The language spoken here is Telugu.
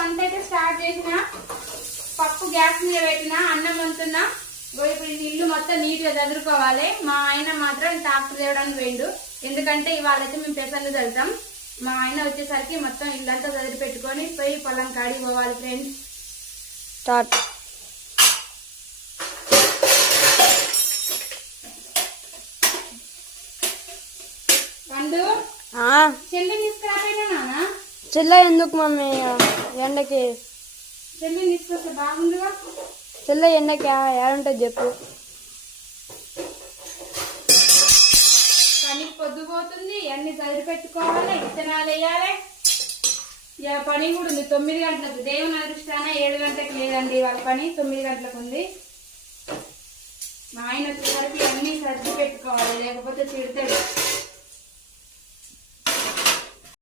వంట అయితే స్టార్ట్ చేసిన, పప్పు గ్యాస్ మీద పెట్టిన, అన్నం వంతున్నా. ఇప్పుడు ఇది ఇల్లు మొత్తం నీట్ గా చదువుకోవాలి. మా ఆయన మాత్రం ట్రాక్టర్ తేవడానికి పోయిండు, ఎందుకంటే ఇవాళ అయితే మేము పెసర్లు చల్లుతాం. మా ఆయన వచ్చేసరికి మొత్తం ఇల్లంతా చదివి పెట్టుకొని పోయి పొలం కాడికి పోవాలి ఫ్రెండ్స్. స్టార్ట్. పండు చెల్లిని తీసుకురాపోయినా నాన్న? చెల్ల ఎందుకు మమ్మీ ఎండకి? చెల్లిని తీసుకొస్తే బాగుందిగా. చెల్ల ఎండకి ఏడుంటుంది చెప్పు. పని పొద్దుపోతుంది, అన్ని చదివి పెట్టుకోవాలి, విత్తనాలు వేయాలి. ఇక పని కూడా ఉంది 9 గంటలకు. దేవుని అదృష్టాన 7 గంటలకు లేదండి వాళ్ళ పని, 9 గంటలకు ఉంది. మా ఆయన వచ్చేసరికి అన్ని సర్ది పెట్టుకోవాలి, లేకపోతే తిడతాడు.